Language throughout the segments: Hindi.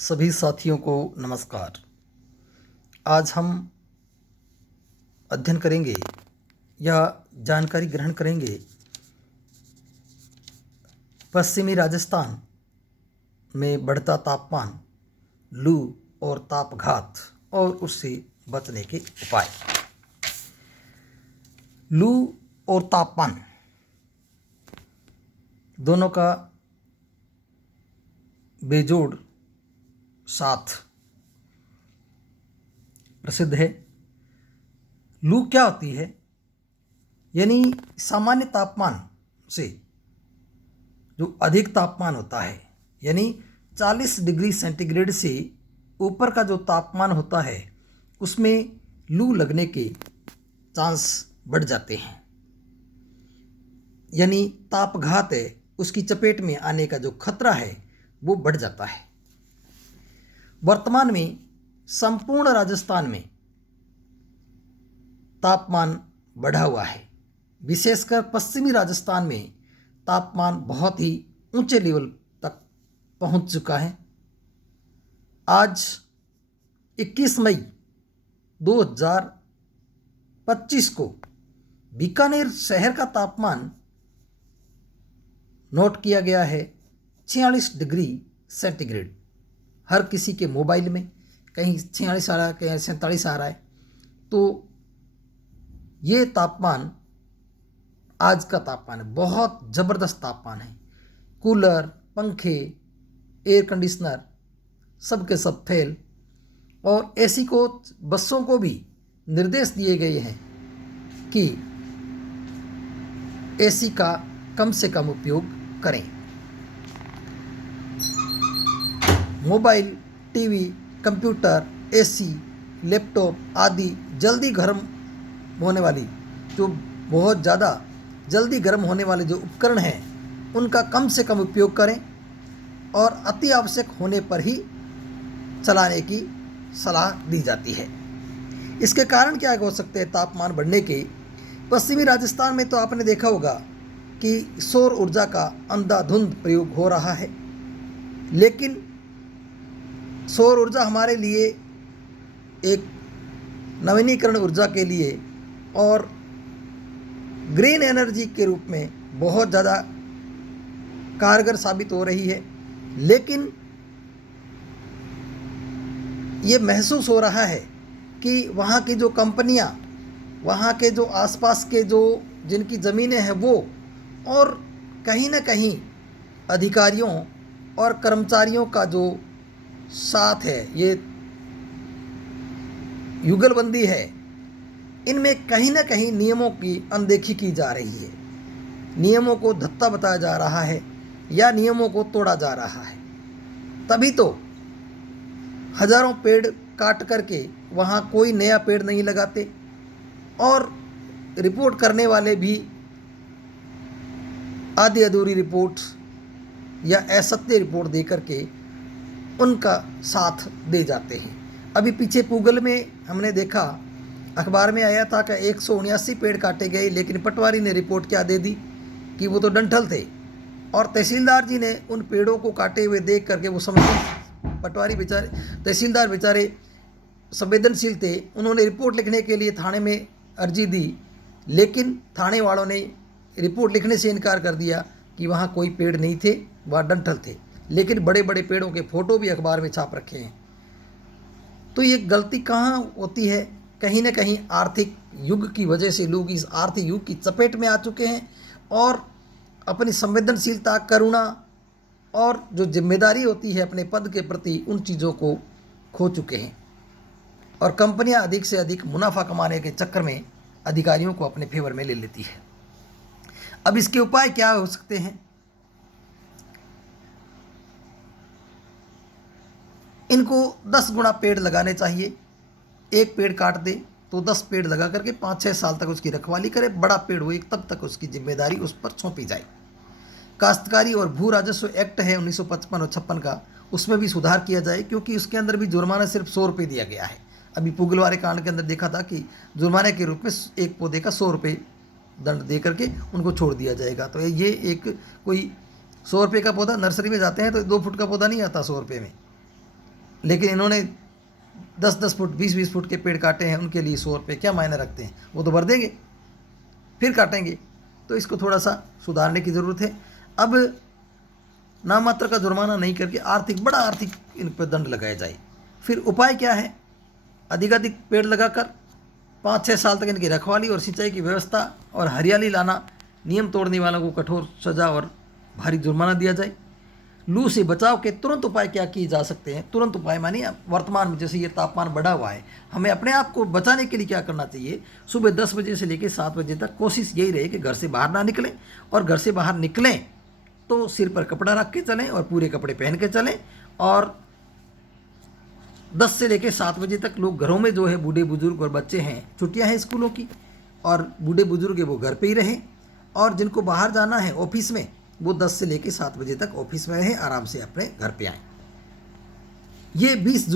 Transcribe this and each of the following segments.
सभी साथियों को नमस्कार। आज हम अध्ययन करेंगे या जानकारी ग्रहण करेंगे पश्चिमी राजस्थान में बढ़ता तापमान, लू और तापघात और उससे बचने के उपाय। लू और तापमान दोनों का बेजोड़ साथ प्रसिद्ध है। लू क्या होती है? यानी सामान्य तापमान से जो अधिक तापमान होता है, यानी 40 डिग्री सेंटीग्रेड से ऊपर का जो तापमान होता है उसमें लू लगने के चांस बढ़ जाते हैं। यानी तापघात है, उसकी चपेट में आने का जो खतरा है वो बढ़ जाता है। वर्तमान में संपूर्ण राजस्थान में तापमान बढ़ा हुआ है। विशेषकर पश्चिमी राजस्थान में तापमान बहुत ही ऊंचे लेवल तक पहुंच चुका है। आज 21 मई 2025 को बीकानेर शहर का तापमान नोट किया गया है 46 डिग्री सेंटीग्रेड। हर किसी के मोबाइल में कहीं 46 आ रहा है, कहीं 47 आ रहा है। तो ये तापमान आज का तापमान है, बहुत ज़बरदस्त तापमान है। कूलर, पंखे, एयर कंडीशनर सब के सब फेल, और एसी कोच बसों को भी निर्देश दिए गए हैं कि एसी का कम से कम उपयोग करें। Mobile, TV, computer, AC, laptop आदि जल्दी गर्म होने वाली जो बहुत ज़्यादा जल्दी गर्म होने वाले जो उपकरण हैं उनका कम से कम उपयोग करें और अति आवश्यक होने पर ही चलाने की सलाह दी जाती है। इसके कारण क्या हो सकते हैं तापमान बढ़ने के? पश्चिमी राजस्थान में तो आपने देखा होगा कि सौर ऊर्जा का अंधाधुंध प्रयोग हो रहा है, लेकिन सौर ऊर्जा हमारे लिए एक नवीनीकरण ऊर्जा के लिए और ग्रीन एनर्जी के रूप में बहुत ज़्यादा कारगर साबित हो रही है। लेकिन ये महसूस हो रहा है कि वहाँ की जो कंपनियाँ, वहाँ के जो आसपास के जो जिनकी ज़मीनें हैं वो, और कहीं ना कहीं अधिकारियों और कर्मचारियों का जो साथ है, ये युगलबंदी है, इनमें कहीं ना कहीं नियमों की अनदेखी की जा रही है। नियमों को धत्ता बताया जा रहा है या नियमों को तोड़ा जा रहा है। तभी तो हजारों पेड़ काट करके वहाँ कोई नया पेड़ नहीं लगाते, और रिपोर्ट करने वाले भी आधी अधूरी रिपोर्ट या असत्य रिपोर्ट दे करके उनका साथ दे जाते हैं। अभी पीछे पूगल में हमने देखा, अखबार में आया था कि 179 पेड़ काटे गए, लेकिन पटवारी ने रिपोर्ट क्या दे दी कि वो तो डंठल थे, और तहसीलदार जी ने उन पेड़ों को काटे हुए देख करके वो समझ, पटवारी बेचारे, तहसीलदार बेचारे संवेदनशील थे, उन्होंने रिपोर्ट लिखने के लिए थाने में अर्जी दी, लेकिन थाने वालों ने रिपोर्ट लिखने से इनकार कर दिया कि वहाँ कोई पेड़ नहीं थे, वहाँ डंठल थे। लेकिन बड़े बड़े पेड़ों के फ़ोटो भी अखबार में छाप रखे हैं। तो ये गलती कहाँ होती है? कहीं ना कहीं आर्थिक युग की वजह से लोग इस आर्थिक युग की चपेट में आ चुके हैं और अपनी संवेदनशीलता, करुणा और जो जिम्मेदारी होती है अपने पद के प्रति, उन चीज़ों को खो चुके हैं, और कंपनियां अधिक से अधिक मुनाफा कमाने के चक्कर में अधिकारियों को अपने फेवर में ले लेती है। अब इसके उपाय क्या हो सकते हैं? इनको 10 गुना पेड़ लगाने चाहिए। एक पेड़ काट दे तो 10 पेड़ लगा करके 5-6 साल तक उसकी रखवाली करे। बड़ा पेड़ हो तब तक उसकी जिम्मेदारी उस पर सौंपी जाए। काश्तकारी और भू राजस्व एक्ट है 1955 और 56 का, उसमें भी सुधार किया जाए, क्योंकि उसके अंदर भी जुर्माना सिर्फ 100 रुपये दिया गया है। अभी पुगलवारे कांड के अंदर देखा था कि जुर्माने के रूप में एक पौधे का 100 रुपये दंड दे करके उनको छोड़ दिया जाएगा। तो ये एक कोई 100 रुपये का पौधा, नर्सरी में जाते हैं तो 2 फुट का पौधा नहीं आता 100 रुपये में। लेकिन इन्होंने 10-10 फुट 20-20 फुट के पेड़ काटे हैं, उनके लिए 100 रुपये क्या मायने रखते हैं, वो तो भर देंगे फिर काटेंगे। तो इसको थोड़ा सा सुधारने की ज़रूरत है। अब नाम मात्र का जुर्माना नहीं करके बड़ा आर्थिक इन पर दंड लगाया जाए। फिर उपाय क्या है, अधिकाधिक पेड़ लगाकर 5-6 साल तक इनकी रखवाली और सिंचाई की व्यवस्था और हरियाली लाना, नियम तोड़ने वालों को कठोर सजा और भारी जुर्माना दिया जाए। लू से बचाव के तुरंत उपाय क्या किए जा सकते हैं? तुरंत उपाय मानिए वर्तमान में जैसे ये तापमान बढ़ा हुआ है, हमें अपने आप को बचाने के लिए क्या करना चाहिए? सुबह 10 बजे से लेकर 7 बजे तक कोशिश यही रहे कि घर से बाहर ना निकलें, और घर से बाहर निकलें तो सिर पर कपड़ा रख के चलें और पूरे कपड़े पहन के चलें। और 10 से लेकर 7 बजे तक लोग घरों में जो है बूढ़े बुजुर्ग और बच्चे हैं, छुट्टियां हैं स्कूलों की, और बूढ़े बुजुर्ग है वो घर पे ही रहें, और जिनको बाहर जाना है ऑफिस में वो 10 से लेकर 7 बजे तक ऑफिस में रहें, आराम से अपने घर पे आएँ। ये 20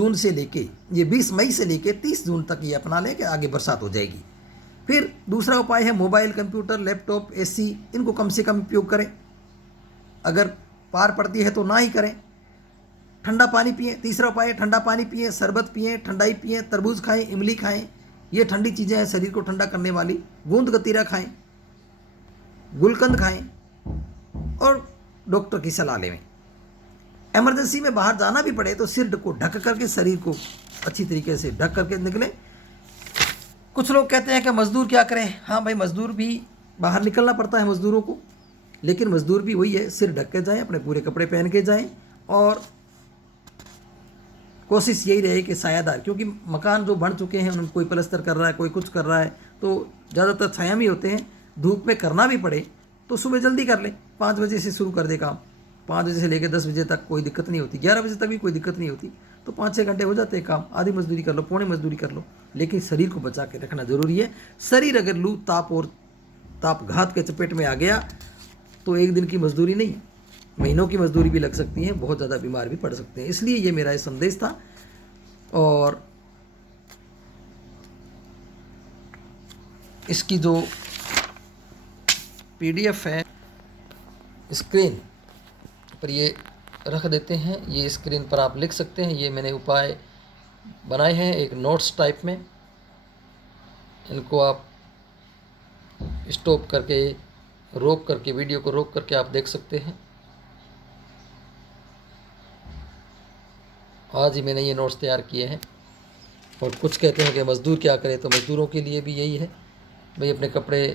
मई से लेके 30 जून तक ये अपना लें कि आगे बरसात हो जाएगी। फिर दूसरा उपाय है मोबाइल, कंप्यूटर, लैपटॉप, एसी, इनको कम से कम उपयोग करें। अगर पार पड़ती है तो ना ही करें। ठंडा पानी पिएं। तीसरा उपाय है ठंडा पानी पिएं, शरबत पिएं, ठंडाई पिएं, तरबूज खाएं, इमली खाएं, ये ठंडी चीज़ें हैं शरीर को ठंडा करने वाली। गूंद गतीरा खाएं, गुलकंद खाएं, और डॉक्टर की सलाह लें। इमरजेंसी में बाहर जाना भी पड़े तो सिर को ढक करके, शरीर को अच्छी तरीके से ढक करके निकलें। कुछ लोग कहते हैं कि मज़दूर क्या करें? हाँ भाई, मज़दूर भी बाहर निकलना पड़ता है मज़दूरों को, लेकिन मज़दूर भी वही है, सिर ढक के जाएं, अपने पूरे कपड़े पहन के जाएं, और कोशिश यही रहे कि सायादार, क्योंकि मकान जो बन चुके हैं उनको कोई प्लस्तर कर रहा है, कोई कुछ कर रहा है, तो ज़्यादातर छाया में होते हैं। धूप में करना भी पड़े तो सुबह जल्दी कर लें, 5 बजे से शुरू कर दे काम, 5 बजे से लेकर 10 बजे तक कोई दिक्कत नहीं होती, 11 बजे तक भी कोई दिक्कत नहीं होती, तो 5-6 घंटे हो जाते हैं काम। आधी मजदूरी कर लो, पौने मजदूरी कर लो, लेकिन शरीर को बचा के रखना ज़रूरी है। शरीर अगर लू, ताप और तापघात के चपेट में आ गया तो एक दिन की मजदूरी नहीं, महीनों की मजदूरी भी लग सकती है, बहुत ज़्यादा बीमार भी पड़ सकते हैं। इसलिए ये मेरा संदेश था। और इसकी जो PDF है स्क्रीन पर ये रख देते हैं, ये स्क्रीन पर आप लिख सकते हैं। ये मैंने उपाय बनाए हैं एक नोट्स टाइप में, इनको आप स्टॉप करके, रोक करके, वीडियो को रोक करके आप देख सकते हैं। आज ही मैंने ये नोट्स तैयार किए हैं। और कुछ कहते हैं कि मज़दूर क्या करे, तो मज़दूरों के लिए भी यही है भाई, अपने कपड़े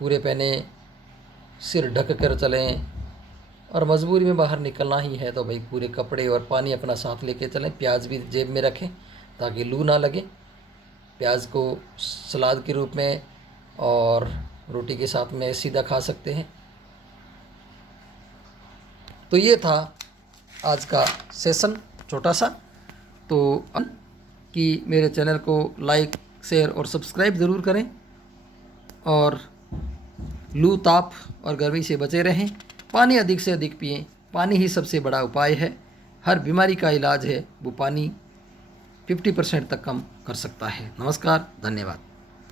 पूरे पहने, सिर ढक कर चलें, और मजबूरी में बाहर निकलना ही है तो भाई पूरे कपड़े और पानी अपना साथ लेके चलें। प्याज भी जेब में रखें ताकि लू ना लगे। प्याज को सलाद के रूप में और रोटी के साथ में सीधा खा सकते हैं। तो ये था आज का सेशन छोटा सा। तो कि मेरे चैनल को लाइक, शेयर और सब्सक्राइब ज़रूर करें, और लू, ताप और गर्मी से बचे रहें। पानी अधिक से अधिक पिएं, पानी ही सबसे बड़ा उपाय है। हर बीमारी का इलाज है वो पानी 50% तक कम कर सकता है। नमस्कार, धन्यवाद।